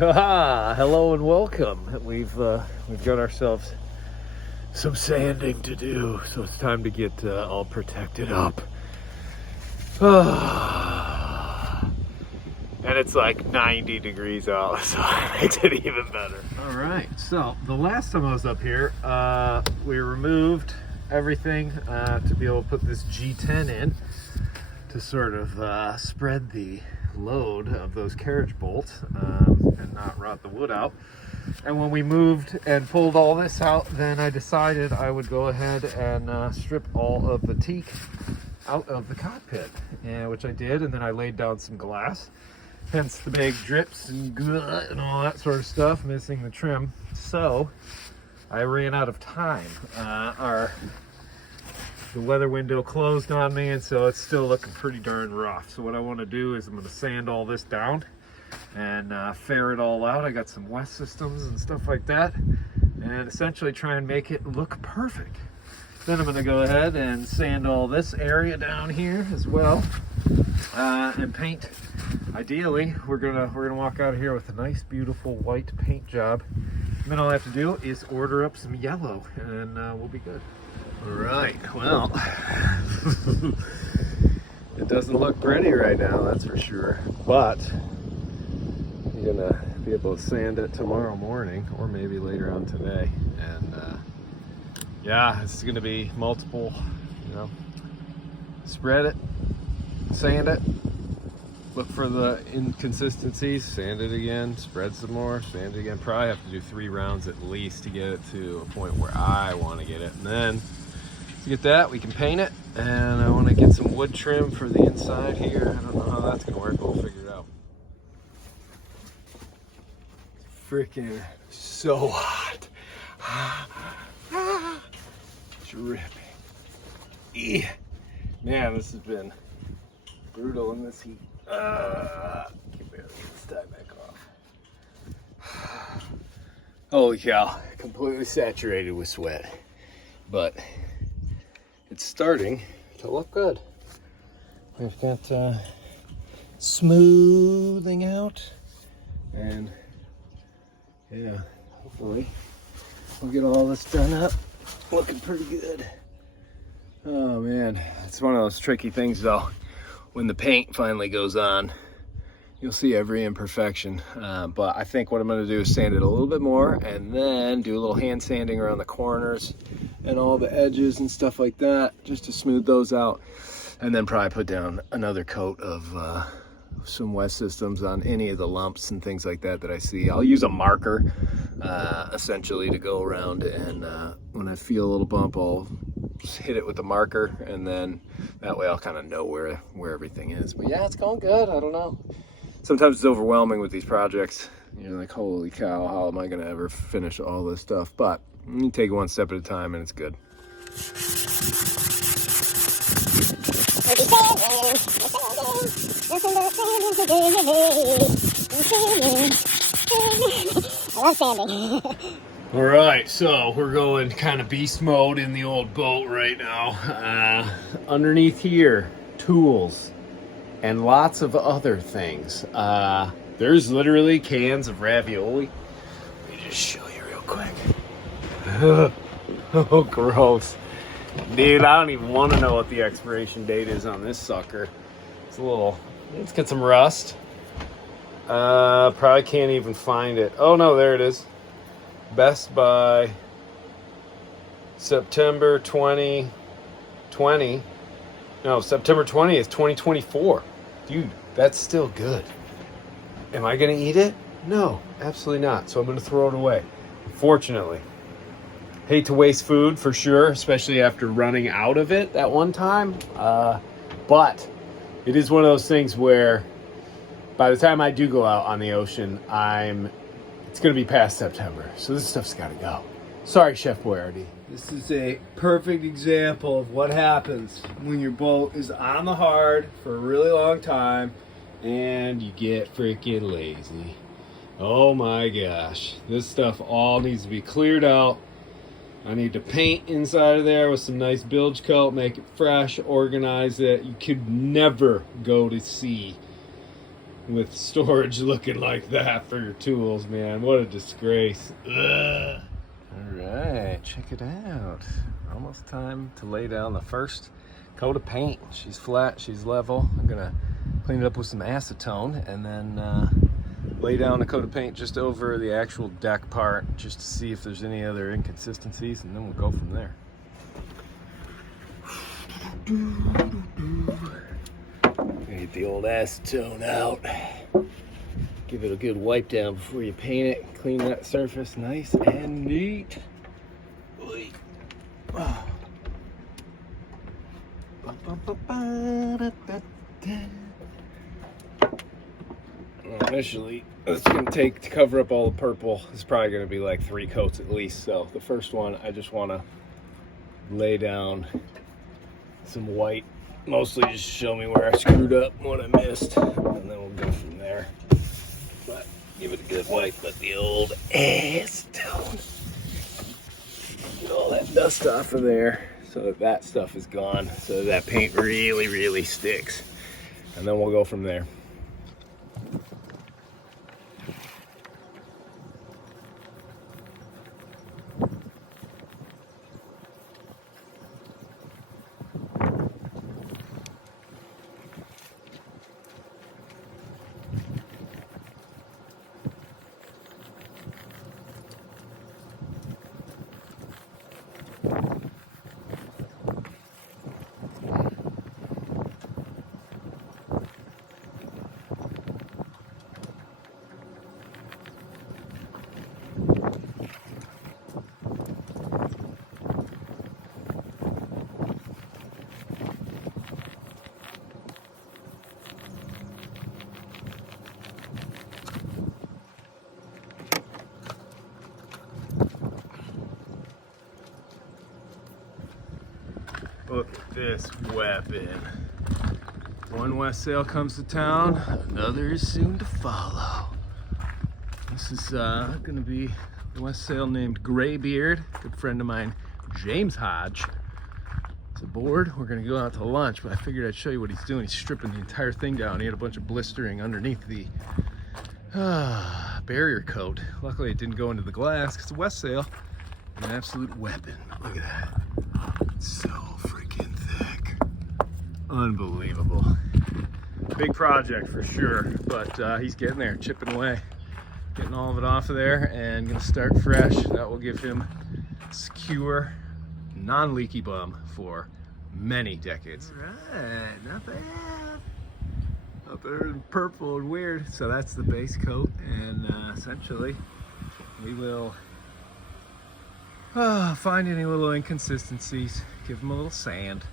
Hello and welcome. We've got ourselves some sanding to do, so it's time to get all protected up. And it's like 90 degrees out, so it makes it even better. All right, so the last time I was up here, we removed everything to be able to put this G10 in to sort of spread the load of those carriage bolts and not rot the wood out. And when we moved and pulled all this out, then I decided I would go ahead and strip all of the teak out of the cockpit, which I did, and then I laid down some glass, hence the big drips and all that sort of stuff, missing the trim. So I ran out of time. The weather window closed on me, and so it's still looking pretty darn rough. So what I want to do is I'm going to sand all this down and ferret all out. I got some west systems and stuff like that, and essentially try and make it look perfect. Then I'm going to go ahead and sand all this area down here as well, and paint. Ideally, we're gonna walk out of here with a nice, beautiful white paint job. And then all I have to do is order up some yellow, and we'll be good. All right, well, it doesn't look pretty right now, that's for sure. But you're gonna be able to sand it tomorrow morning, or maybe later on today. And yeah, it's gonna be multiple, spread it, sand it, look for the inconsistencies, sand it again, spread some more, sand it again. Probably have to do 3 rounds at least to get it to a point where I want to get it. And then to get that, we can paint it, and I want to get some wood trim for the inside here. I don't know how that's going to work, but we'll figure it out. It's freaking so hot. Dripping. Man, this has been brutal in this heat. Can barely get this tie back off. Holy cow, completely saturated with sweat. But it's starting to look good. We've got smoothing out, and yeah, hopefully we'll get all this done up. Looking pretty good. Oh man, it's one of those tricky things though. When the paint finally goes on, you'll see every imperfection. But I think what I'm gonna do is sand it a little bit more, and then do a little hand sanding around the corners and all the edges and stuff like that, just to smooth those out. And then probably put down another coat of some west systems on any of the lumps and things like that I see. I'll use a marker, essentially, to go around, and when I feel a little bump, I'll just hit it with the marker, and then that way I'll kind of know where everything is. But yeah, it's going good. I don't know. Sometimes it's overwhelming with these projects. You're like, holy cow, how am I going to ever finish all this stuff? But you take it one step at a time, and it's good. I love sanding. All right, so we're going kind of beast mode in the old boat right now. Underneath here, tools and lots of other things. There's literally cans of ravioli. Let me just show you real quick. Oh, gross. Dude, I don't even want to know what the expiration date is on this sucker. Let's get some rust. Probably can't even find it. Oh no, there it is. Best by September 2020. No, September 20th, 2024. Dude, that's still good. Am I going to eat it? No, absolutely not. So I'm going to throw it away. Unfortunately. Hate to waste food for sure, especially after running out of it that one time. But it is one of those things where by the time I do go out on the ocean, it's going to be past September. So this stuff's got to go. Sorry, Chef Boyardee. This is a perfect example of what happens when your boat is on the hard for a really long time and you get freaking lazy. Oh my gosh. This stuff all needs to be cleared out. I need to paint inside of there with some nice bilge coat, make it fresh, organize it. You could never go to sea with storage looking like that for your tools, man. What a disgrace. Ugh. All right, check it out. Almost time to lay down the first coat of paint. She's flat, she's level. I'm gonna clean it up with some acetone and then lay down a coat of paint just over the actual deck part just to see if there's any other inconsistencies, and then we'll go from there. Get the old acetone out. Give it a good wipe down before you paint it. Clean that surface nice and neat. Initially, it's going to take to cover up all the purple. It's probably going to be like 3 coats at least. So the first one, I just want to lay down some white, mostly just show me where I screwed up and what I missed, and then we'll go from there. But give it a good wipe, let the old acetone get all that dust off of there so that that stuff is gone, so that paint really sticks, and then we'll go from there. Look at this weapon. One West Sail comes to town, another is soon to follow. This is gonna be a West Sail named Graybeard, good friend of mine, James Hodge. It's aboard. We're gonna go out to lunch, but I figured I'd show you what he's doing. He's stripping the entire thing down. He had a bunch of blistering underneath the barrier coat. Luckily it didn't go into the glass because the West Sail is an absolute weapon. Look at that. It's so freaking thick. Unbelievable. Big project for sure, but he's getting there, chipping away, getting all of it off of there, and gonna start fresh. That will give him secure, non-leaky bum for many decades. All right, not bad. Up there in purple and weird. So that's the base coat, and essentially we will find any little inconsistencies, give them a little sand,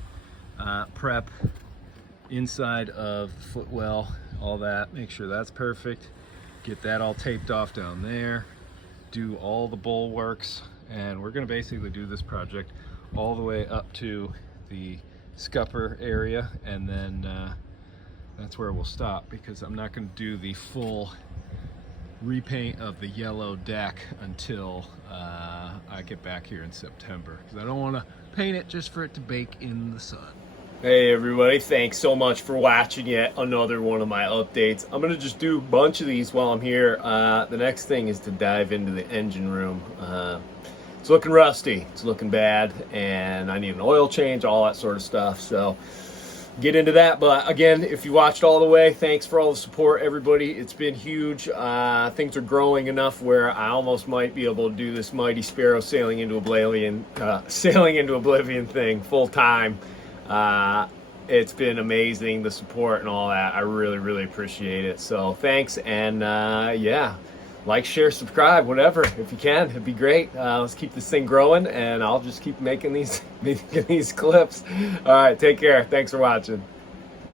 prep inside of the footwell, all that, make sure that's perfect, get that all taped off down there, do all the bulwarks, and we're going to basically do this project all the way up to the scupper area, and then that's where we'll stop, because I'm not going to do the full repaint of the yellow deck until I get back here in September, because I don't want to paint it just for it to bake in the sun. Hey everybody, thanks so much for watching yet another one of my updates. I'm going to just do a bunch of these while I'm here. The next thing is to dive into the engine room. It's looking rusty, it's looking bad, and I need an oil change, all that sort of stuff. So get into that. But again, if you watched all the way, thanks for all the support, everybody. It's been huge. Things are growing enough where I almost might be able to do this Mighty Sparrow sailing into Oblivion thing full time. It's been amazing, the support and all that. I really appreciate it. So thanks, and yeah, like, share, subscribe, whatever, if you can. It'd be great. Let's keep this thing growing, and I'll just keep making these clips. All right, take care. Thanks for watching.